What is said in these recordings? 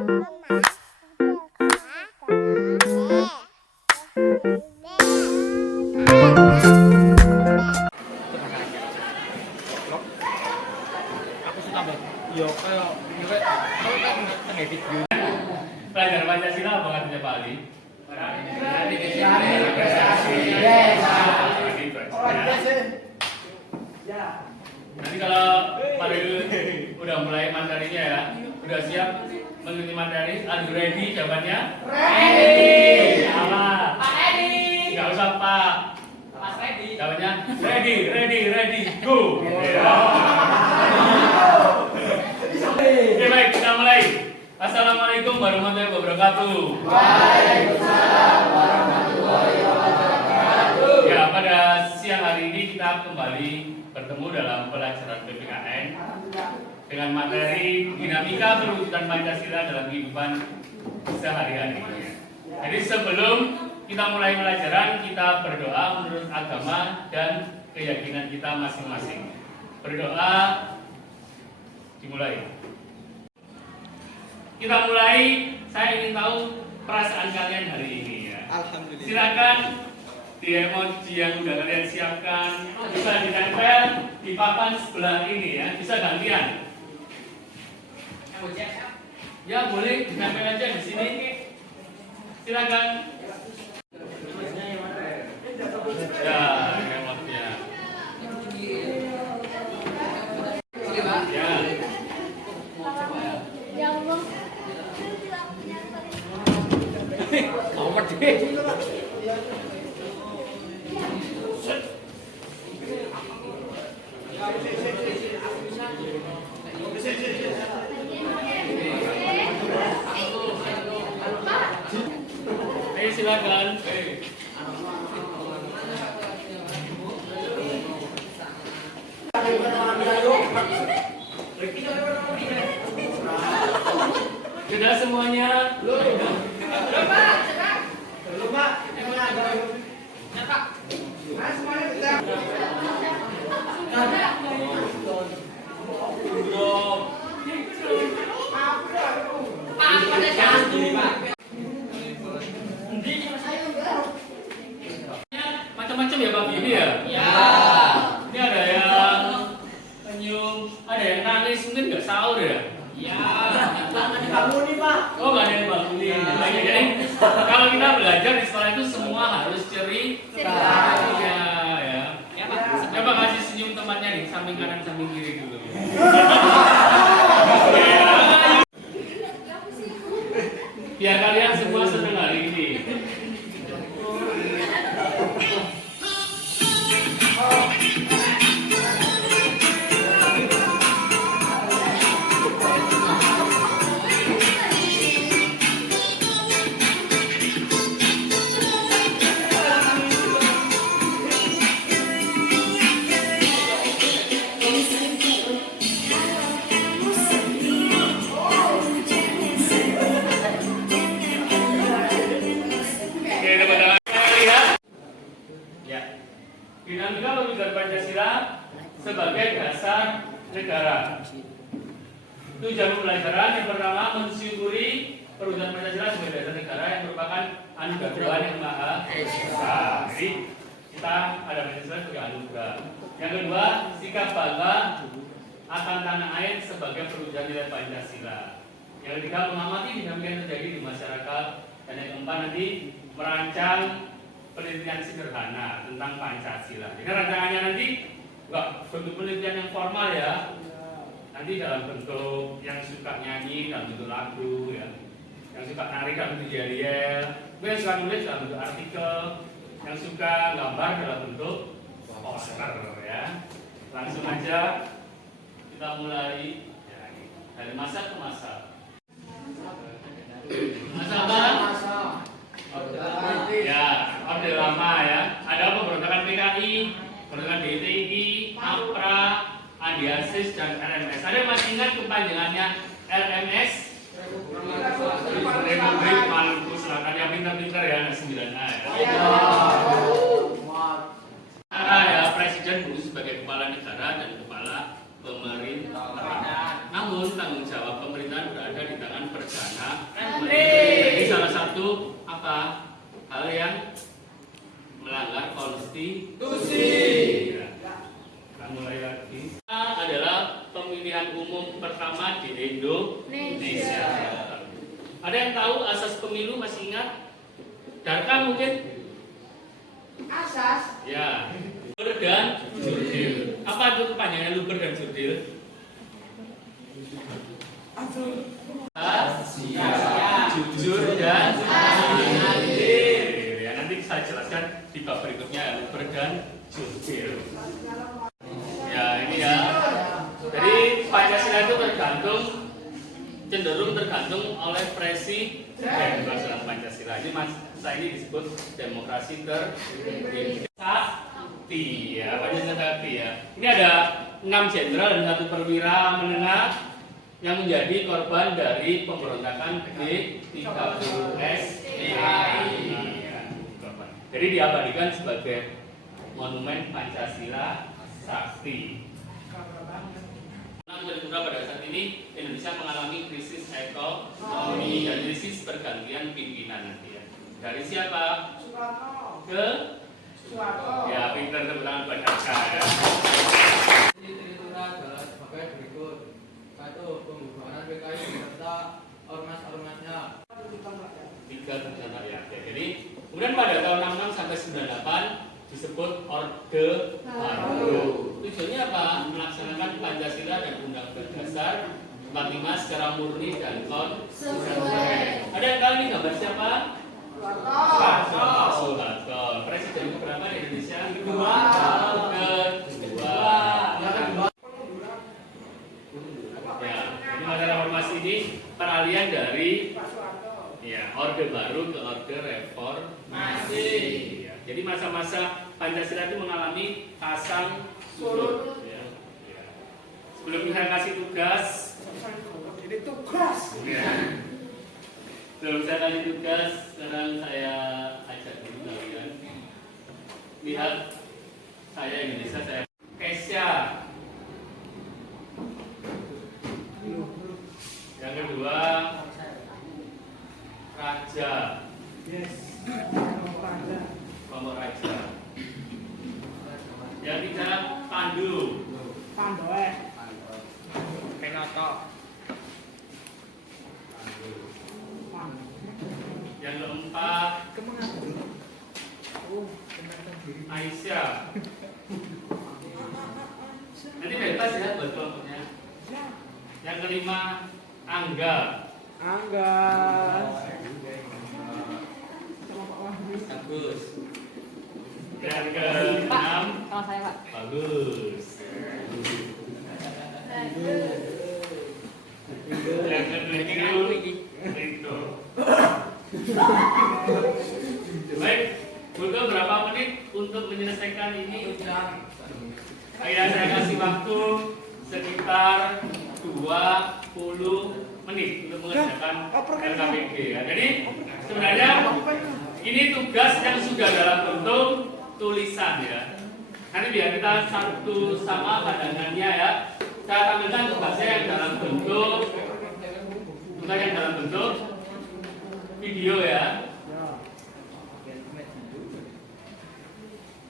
Aku suka banget. Yo kayak ngedit video. Pelajaran Pancasila apa katanya Pak Ali? Nanti kalau Pak Ali udah mulai materinya ya, udah siap mengikuti materi, are you ready jawabannya? Ready. Apa? Pak Edi. Enggak usah Pak. Mas Ready. Jawabannya ready, go. Oke baik, kita mulai. Assalamualaikum warahmatullahi wabarakatuh. Waalaikumsalam warahmatullahi wabarakatuh. Ya, pada siang hari ini kita kembali bertemu dalam pelajaran PPKN dengan materi dinamika perwujudan Pancasila dalam kehidupan sehari-hari. Jadi sebelum kita mulai pelajaran, kita berdoa menurut agama dan keyakinan kita masing-masing. Berdoa dimulai. Kita mulai, saya ingin tahu perasaan kalian hari ini ya. Alhamdulillah. Silakan di emoji yang udah kalian siapkan bisa ditempel di papan sebelah ini ya, bisa gantian. Ya boleh ditempel aja di sini. Silakan. Ya, emotnya. Ya. Ayo silakan. Sudah semuanya? Macam-macam ya Pak Bibi ya? Ya. Ini ada yang senyum, ada yang nangis, mungkin nggak sahur ya? Ya. Bangun nih Pak. Oh nggak ada yang bangunin. Jadi kalau kita belajar di sekolah itu semua harus ceria ya. Coba kasih senyum temannya nih, samping kanan samping kiri dulu. Biar kalian semua senang hari ini. Dinamika perwujudan Pancasila sebagai dasar negara. Tujuan pembelajaran yang pertama mensyukuri perwujudan Pancasila sebagai dasar negara yang merupakan anugerah Tuhan yang Maha Esa. Jadi kita ada Pancasila sebagai anugerah. Yang kedua, sikap bangga akan tanah air sebagai perwujudan nilai Pancasila. Yang ketiga, mengamati dinamika yang terjadi di masyarakat. Dan yang keempat nanti merancang penelitian sederhana tentang Pancasila. Jadi rancangannya nanti enggak bentuk penelitian yang formal ya. Nanti dalam bentuk yang suka nyanyi dalam bentuk lagu ya. Yang suka nari dalam bentuk yel-yel, yang suka nulis dalam bentuk artikel, yang suka gambar dalam bentuk poster ya. Langsung aja kita mulai ya, dari masa ke masa. Masa apa? Ya, orde lama ya. Ada pemberontakan PKI, pemberontakan DTI, APRA, Adiasis dan RMS. Ada yang masih ingat kepanjangannya RMS? Republik Maluku Selatan. Yang pintar-pintar ya, anak 9A ya. Ya, Presiden dulu sebagai kepala negara dan kepala pemerintahan. Namun tanggung jawab pemerintahan berada di tangan Perdana Menteri. Jadi salah satu hal yang melanggar konstitusi. Ya. Kita mulai lagi. Adalah pemilihan umum pertama di Indonesia. Ada yang tahu asas pemilu, masih ingat? Darka mungkin? Asas. Ya. Luber dan jurdil. Apa itu kepanjangan luber dan jurdil? Jujur dan adil. Ya, nanti saya jelaskan di bab berikutnya luber dan jurdil. Ya, ini ya. Jadi Pancasila itu cenderung tergantung oleh presiden dalam Pancasila. Ini masa ini disebut demokrasi sakti ya, Pancasila sakti ya. Ini ada 6 jenderal dan 1 perwira menengah yang menjadi korban dari pemberontakan G30S ya, jadi diabadikan sebagai monumen Pancasila sakti. Pada saat ini Indonesia mengalami krisis ekonomi dan krisis pergantian pimpinan nanti ya. Dari siapa? Soekarno. Ke? Soekarno. Ya, pintar tepuk tangan buat Aka ya. Teritura adalah sebagai berikut. 1. Pembubaran PKI serta ormas-ormasnya. 3 tujuan rakyat ya. Jadi kemudian pada tahun 66 sampai 98 disebut Orde Baru. Tujuannya apa? Melaksanakan Pancasila dan Undang-Undang Dasar 45 secara murni dan konsisten. Ada yang tahu ini gambar siapa? Soeharto. Presiden keberapa di Indonesia? Kedua. Ya, ini masa reformasi ini peralihan dari Orde Baru ke Orde Reformasi. Ya, jadi masa-masa Pancasila itu mengalami pasang surut. Ya. Sebelum saya kasih tugas, sebelum saya kasih tugas, sekarang saya ajak dulu kalian lihat saya Indonesia, saya Kesya. Yang kedua Raja. Kelompok Raja. Yang ketiga Pandu. Pandoe. Penoto. Yang keempat Aisyah. Nanti bebas ya buat kelompoknya. Yang kelima Angga. Bagus. Yang keenam Sama saya, Pak. bagus. Yang ketujuh Rito. Baik, butuh berapa menit untuk menyelesaikan ini? Saya kasih waktu sekitar 20 menit untuk mengerjakan LKPD ya. Jadi sebenarnya ini tugas yang sudah dalam bentuk tulisan ya. Nanti biar kita satu sama pandangannya ya. Saya tampilkan tugasnya yang dalam bentuk video ya.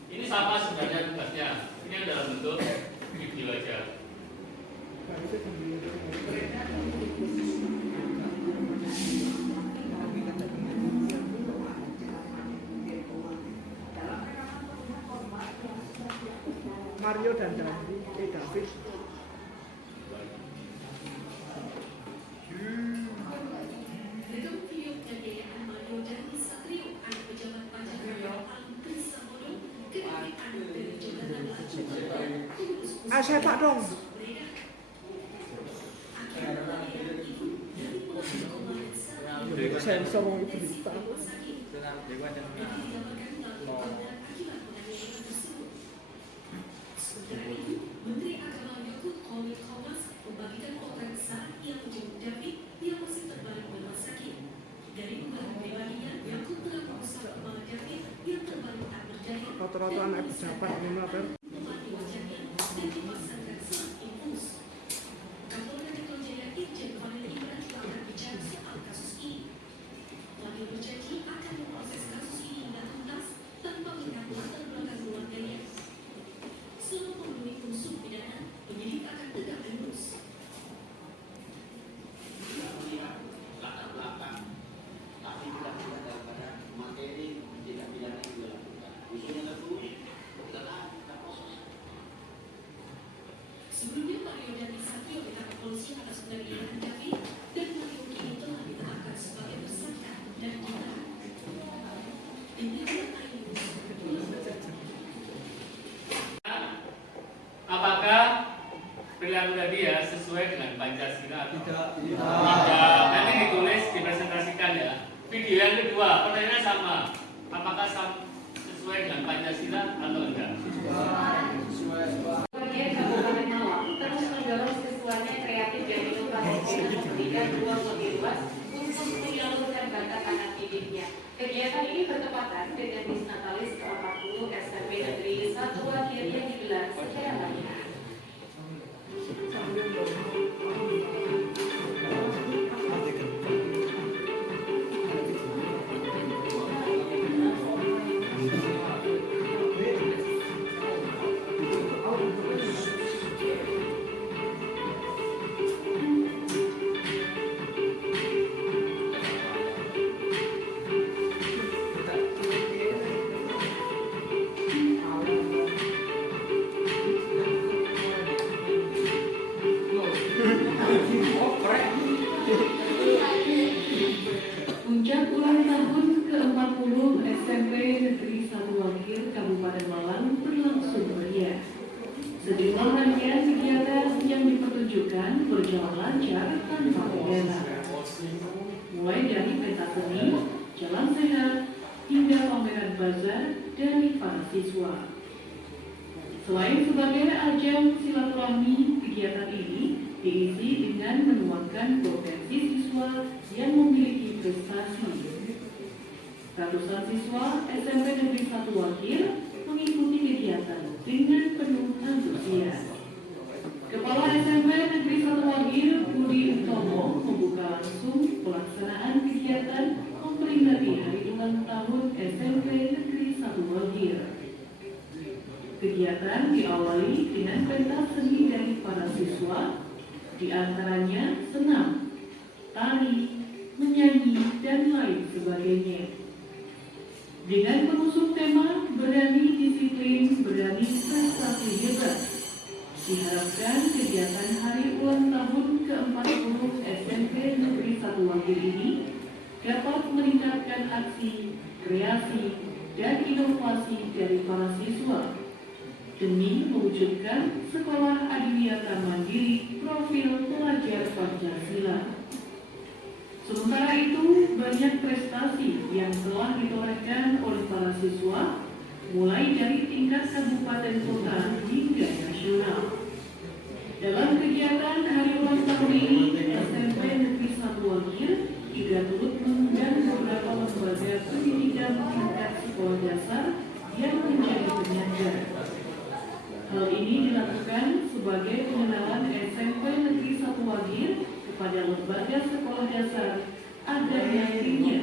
Ini sama sebenarnya tugasnya. Ini yang dalam bentuk video aja. Mario dan David. Saya Pak dong. Sensor mau itu bisa. Menteri Agama Yakut Qadir Khawas membagikan obat saat ia menjenguk David yang masih terbaring di rumah sakit. Dari unggahan pribadinya, Yakut telah mengusap kepala David yang terbaring tak berdaya. Rata-rata anak pejabat ini apa? Memati wajahnya dan dipasangkan selang infus. Tidak. Nanti ditulis, dipresentasikan ya. Video yang kedua, pertanyaannya sama. Apakah sesuai dengan Pancasila atau enggak? Bagian Kabupaten Malang terus mendorong siswanya kreatif dan inovatif dengan memberikan ruang lebih luas untuk menyalurkan bakat anak didiknya. Kegiatan ini bertepatan dengan Disnatalis ke-40 SMP Negeri 1 Wakil yang digelar secara layanan. Puncak ulang tahun ke-40 SMP Negeri 1 Wakil Kabupaten Malang berlangsung meriah. Sejumlah rangkaian kegiatan yang dipertunjukkan berjalan lancar tanpa kendala. Mulai dari pentas seni, jalan sehat, hingga pameran bazar dari para siswa. Selain sebagai ajang silaturahmi, kegiatan ini diisi dengan menuangkan potensi siswa yang memiliki prestasi. Ratusan siswa SMP Negeri 1 Wakil mengikuti kegiatan dengan penuh antusias. Kepala SMP Negeri 1 Wakil Budi Utomo membuka langsung pelaksanaan kegiatan memperingati hari ulang tahun SMP Negeri 1 Wakil. Kegiatan diawali dengan pentas seni dari para siswa, di antaranya senam, tari, menyanyi, dan lain sebagainya. Dengan mengusung tema berani disiplin, berani prestasi hebat, diharapkan kegiatan hari ulang tahun ke-40 SMP Negeri 1 Wakil ini dapat meningkatkan aksi, kreasi, dan inovasi dari para siswa demi mewujudkan sekolah adiwiyata mandiri profil pelajar Pancasila. Sementara itu, banyak prestasi yang telah ditorehkan oleh para siswa, mulai dari tingkat kabupaten kota hingga nasional. Dalam kegiatan hari ulang tahun ini, SMP Negeri 1 Wakil juga turut mengundang beberapa lembaga pendidikan tingkat sekolah dasar yang menjadi penyangga. Hal ini dilakukan sebagai pengenalan SMP Negeri 1 Wakil kepada lembaga sekolah dasar agar nantinya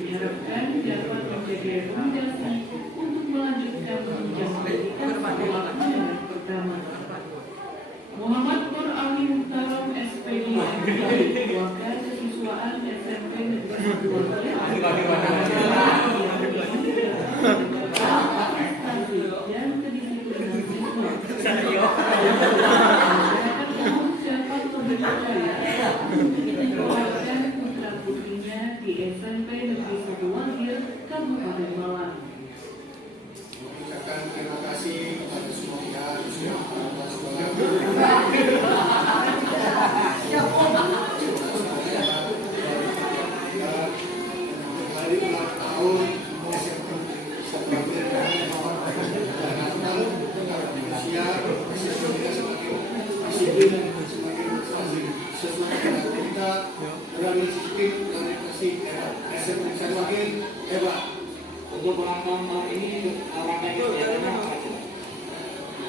diharapkan dapat menjadi fondasi untuk melanjutkan jenjang pendidikan sekolah menengah pertama. Muhammad Nur Ali Muhtaram SPD Wakil Kesiswaan SMP Negeri 1 Wakil dan kedisiplinan siswa. Dapat mempercaya dan putra putrinya di SMP Negeri 1 Wakil Kabupaten Malang. Mengucapkan terima kasih kepada semua pihak yang telah sekolah. Hari ulang tahun SMP sesuai dengan kita berani disiplin dan kasih SMP Wakil hebat. Untuk ulang tahun ini rangkaian kegiatannya apa aja?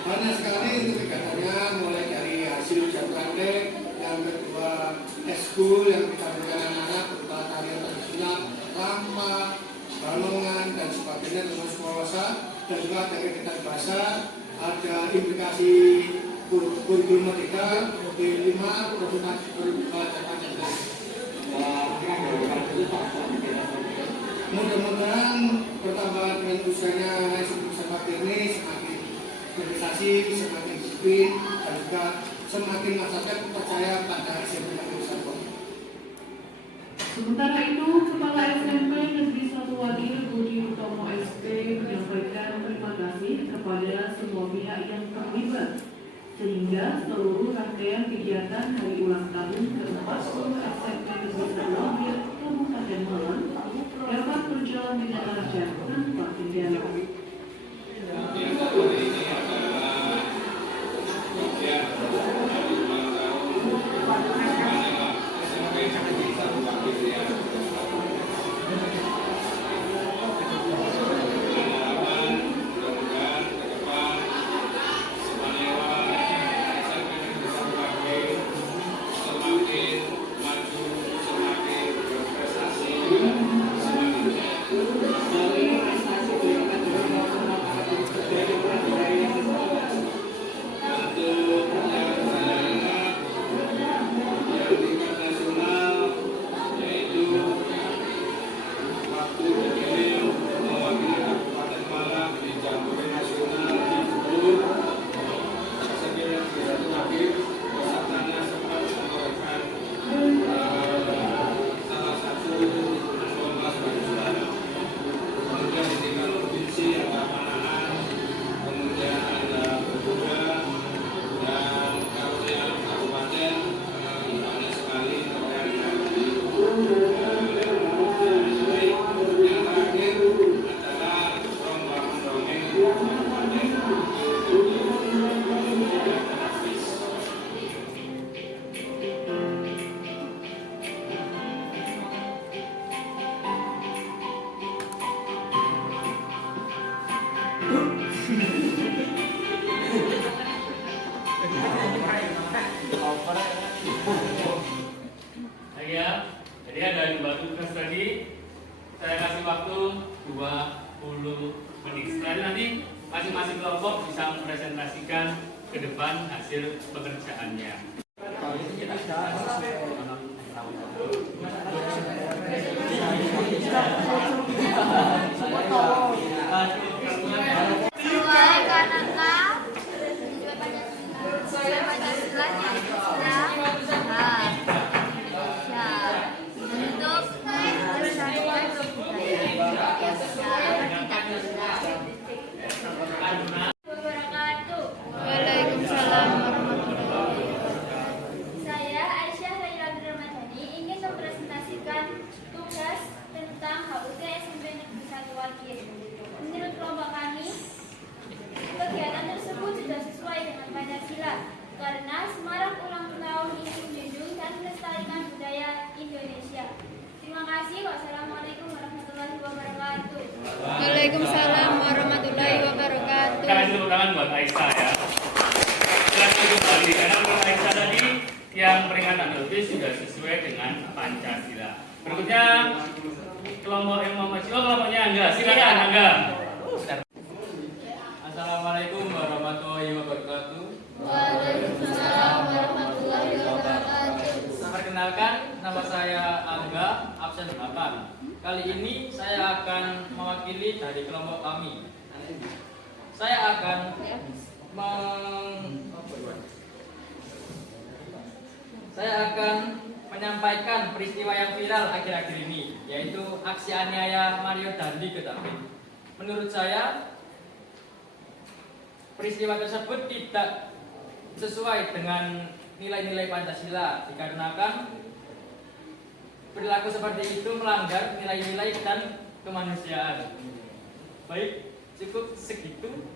Banyak sekali kegiatannya, mulai dari hasil ujian praktek, yang kedua eskul yang kita berikan anak-anak berupa tarian tradisional, rampa, balongan dan sebagainya dengan sekolah, dan juga ada kegiatan bahasa, ada implikasi kurikulum merdeka, D5, belajar Pancasila. Mudah-mudahan pertambahan dengan usianya semakin ini semakin berprestasi, semakin disiplin, dan juga semakin masyarakat percaya pada SMP Negeri 1 Wakil. Sementara itu, Kepala SMP Negeri 1 Wakil Budi Utomo SP menyampaikan terima kasih kepada semua pihak yang terlibat, sehingga seluruh rangkaian kegiatan hari ulang tahun ke-40 SMP Negeri 1 Longir Kabupaten Malang dapat berjalan dengan lancar tanpa kendala. Ya, jadi ada 2 tugas tadi. Saya kasih waktu 20 menit. Setelah itu nanti masing-masing kelompok bisa mempresentasikan ke depan hasil pekerjaannya. Sesuai Kanaka sesuai Pancasila yang sudah untuk melestarikan budaya yang tidak wabarakatuh. Waalaikumsalam warahmatullahi wabarakatuh. Saya Aisyah Laila Ramadhani ingin mempresentasikan tugas tentang HUT SMP Negeri 1 Wakil. Menurut kelompok kami, kegiatan tersebut sudah sesuai dengan Pancasila karena semarak ulang tahun ini menjunjung dan melestarikan budaya Indonesia. Terima kasih. Wassalamualaikum warahmatullahi wabarakatuh. Waalaikumsalam warahmatullahi wabarakatuh. Kita kasih tepuk tangan buat Aisyah ya. Silahkan kembali karena menurut Aisyah tadi yang peringatan HUT sudah sesuai dengan Pancasila. Berikutnya kelompok yang mau maju, kelompoknya Angga. Silakan Angga. Assalamualaikum warahmatullahi wabarakatuh. Waalaikumsalam warahmatullahi wabarakatuh. Perkenalkan, nama saya Angga, absen 8. Kali ini saya akan mewakili dari kelompok kami. Saya akan menyampaikan peristiwa yang viral akhir-akhir ini, yaitu aksi aniaya Mario Dandi ke David. Menurut saya, peristiwa tersebut tidak sesuai dengan nilai-nilai Pancasila dikarenakan perilaku seperti itu melanggar nilai-nilai dan kemanusiaan. Baik, cukup segitu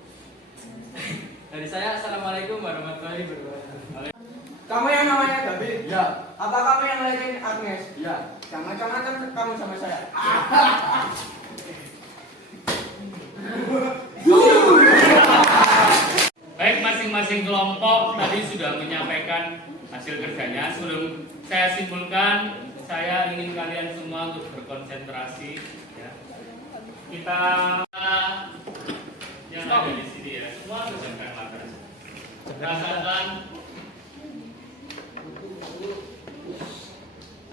dari saya. Assalamualaikum warahmatullahi wabarakatuh. Kamu yang namanya David? Ya, Apa kamu yang ngelekin Agnes? ya. Jangan-jangan kan kamu sama saya. Baik, masing-masing kelompok tadi sudah menyampaikan hasil kerjanya. Sebelum saya simpulkan, saya ingin kalian semua untuk berkonsentrasi. Ya. Kita yang ada di sini ya, semua pejamkan mata. Rasakan.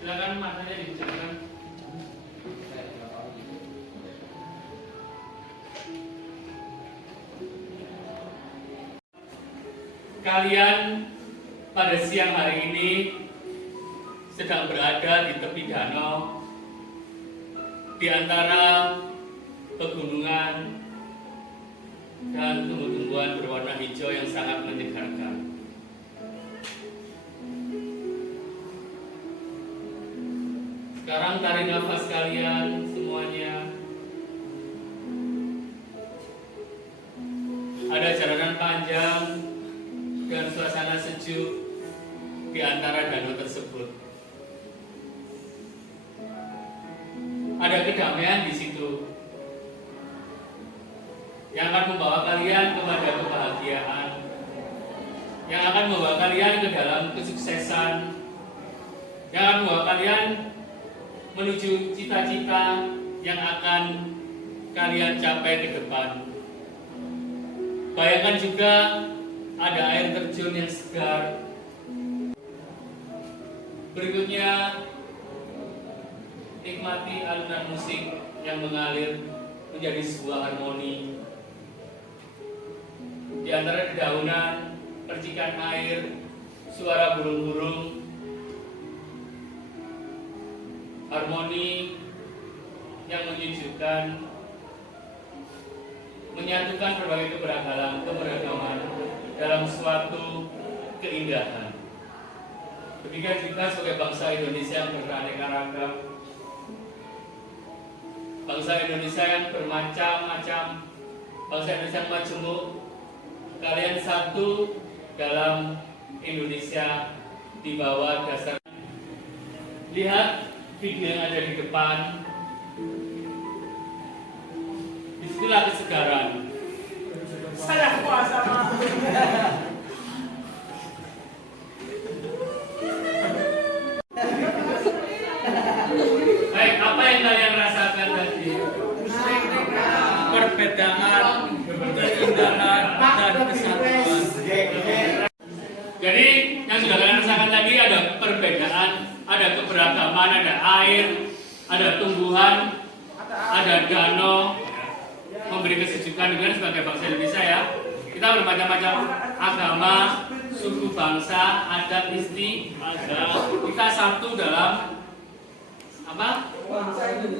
Silakan matanya dipejamkan. Kalian pada siang hari ini sedang berada di tepi danau di antara pegunungan dan tumbuh-tumbuhan berwarna hijau yang sangat menyegarkan. Sekarang tarik nafas kalian semuanya. Ada jalanan panjang dan suasana sejuk di antara danau tersebut. Ada kedamaian di situ yang akan membawa kalian kepada kebahagiaan, yang akan membawa kalian ke dalam kesuksesan, yang akan membawa kalian menuju cita-cita yang akan kalian capai ke depan. Bayangkan juga ada air terjun yang segar. Berikutnya, nikmati alunan musik yang mengalir menjadi sebuah harmoni. Di antara dedaunan, percikan air, suara burung-burung, harmoni yang menyejukkan, menyatukan berbagai keberagaman dalam suatu keindahan. Demikian juga sebagai bangsa Indonesia yang beraneka ragam, bangsa Indonesia yang bermacam-macam, bangsa Indonesia yang majemuk, kalian satu dalam Indonesia di bawah dasar. Lihat video yang ada di depan. Disitulah kesegaran. Saya puasa, Pak. Baik, apa yang kalian rasakan tadi? Perbedaan, keindahan, dan kesatuan. Jadi yang sudah kalian rasakan tadi ada perbedaan, ada keberagaman, ada air, ada tumbuhan, ada danau, memberi kesejukan dengan sebagai bangsa Indonesia ya. Kita bermacam-macam agama, suku bangsa, adat istiadat. Kita satu dalam apa?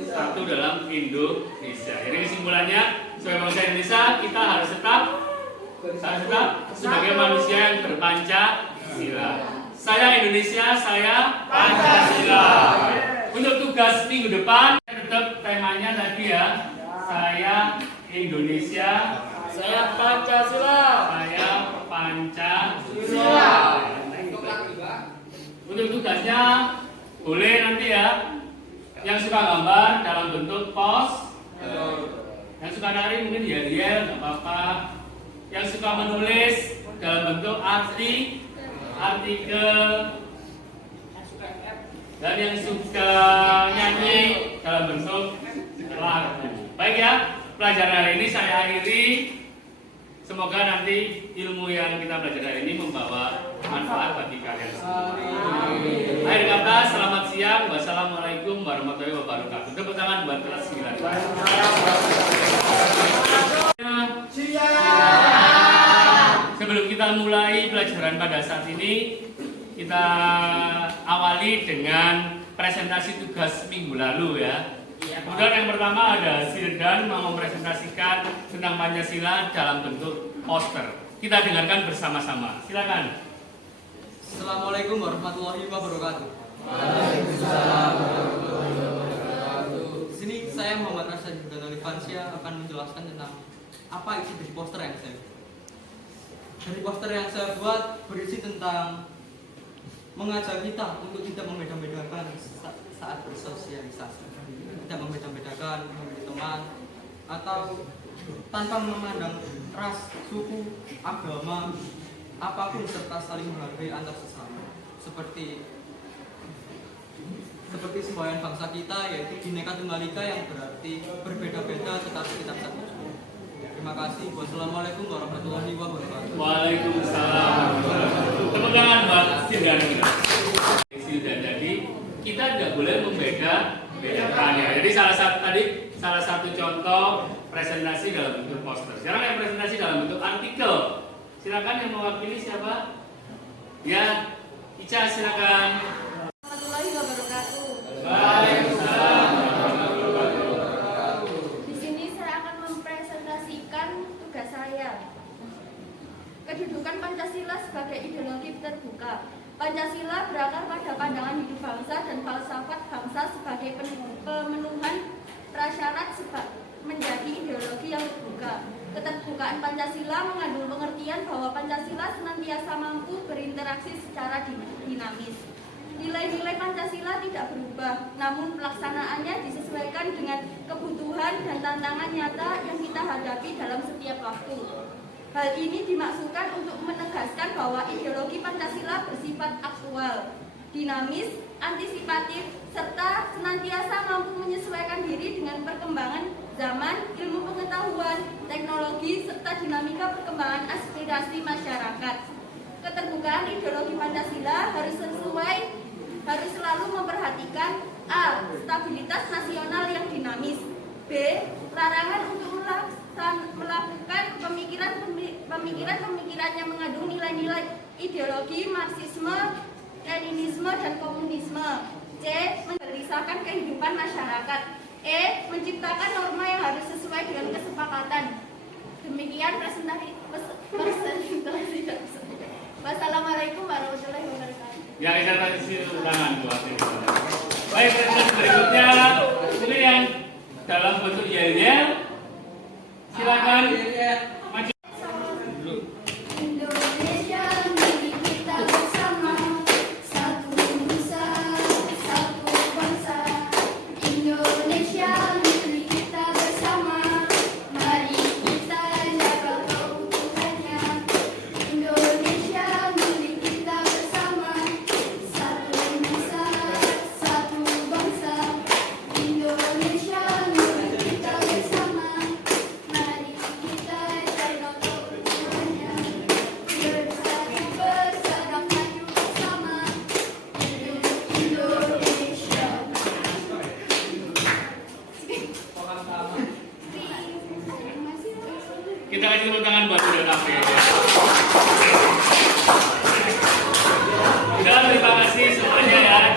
Satu dalam Indonesia. Jadi kesimpulannya, sebagai bangsa Indonesia kita harus tetap sebagai manusia yang berpancasila. Saya Indonesia, saya Pancasila. Untuk tugas minggu depan tetap temanya tadi ya. Saya Indonesia, Saya Pancasila. saya Pancasila. Untuk tugasnya boleh nanti ya. Yang suka gambar dalam bentuk pos, yang suka nari mungkin ya nggak apa-apa. Yang suka menulis dalam bentuk artikel, dan yang suka nyanyi dalam bentuk lagu. Baik ya, pelajaran hari ini saya akhiri. Semoga nanti ilmu yang kita belajar hari ini membawa manfaat bagi kalian semua. Akhir kata, selamat siang. Wassalamualaikum warahmatullahi wabarakatuh. Tepuk tangan buat kelas 9. Sebelum kita mulai pelajaran pada saat ini, kita awali dengan presentasi tugas minggu lalu ya. Kemudian yang pertama ada Sildan mau mempresentasikan tentang Pancasila dalam bentuk poster. Kita dengarkan bersama-sama. Silakan. Assalamualaikum warahmatullahi wabarakatuh. Di sini saya Muhammad Rasyid dan Olivansia akan menjelaskan tentang apa isi dari poster yang saya buat. Dari poster yang saya buat berisi tentang mengajak kita untuk tidak membeda-bedakan saat bersosialisasi, tidak membeda-bedakan memilih teman atau tanpa memandang ras, suku, agama, apapun serta saling menghargai antar sesama. Seperti semboyan bangsa kita yaitu Bhinneka Tunggal Ika yang berarti berbeda-beda tetapi kita satu. Terima kasih. Wassalamualaikum warahmatullahi wabarakatuh. Waalaikumsalam. Tepuk tangan buat Sildan. Sildan, jadi kita tidak boleh membedakan ya. Jadi salah satu contoh presentasi dalam bentuk poster. Sekarang yang presentasi dalam bentuk artikel. Silakan yang mewakili siapa? Ya, Ica silakan. Warahmatullahi wabarakatuh. Waalaikumsalam. Di sini saya akan mempresentasikan tugas saya. Kedudukan Pancasila sebagai ideologi terbuka. Pancasila berakar pada pandangan hidup bangsa dan falsafat bangsa sebagai Kebinekaan Pancasila mengandung pengertian bahwa Pancasila senantiasa mampu berinteraksi secara dinamis. Nilai-nilai Pancasila tidak berubah, namun pelaksanaannya disesuaikan dengan kebutuhan dan tantangan nyata yang kita hadapi dalam setiap waktu. Hal ini dimaksudkan untuk menegaskan bahwa ideologi Pancasila bersifat aktual, dinamis, antisipatif, serta senantiasa mampu menyesuaikan diri dengan perkembangan zaman, ilmu pengetahuan, teknologi, serta dinamika perkembangan aspirasi masyarakat. Keterbukaan ideologi Pancasila harus selalu memperhatikan A. Stabilitas nasional yang dinamis, B. Larangan untuk melakukan pemikiran yang mengandung nilai-nilai ideologi Marxisme, Leninisme, dan Komunisme, C. Menggelisahkan kehidupan masyarakat, E. Menciptakan norma yang harus sesuai dengan kesepakatan. Demikian presentasi. Wassalamualaikum warahmatullahi wabarakatuh. Ya, kita kasih ulangan buat ini. Baik, presentasi berikutnya mungkin yang dalam bentuk yel-yel. Silakan maju. Indonesia milik kita bersama, satu nusa, satu bangsa. Indonesia milik kita bersama, mari kita jaga keutuhannya. Indonesia milik kita bersama, satu nusa, satu bangsa. Indonesia milik kita bersama, mari kita jaga keutuhannya. Bersatu bersama maju bersama, Indonesia. Kita kasih tepuk tangan buat Budak Kafe. Dan terima kasih semuanya ya.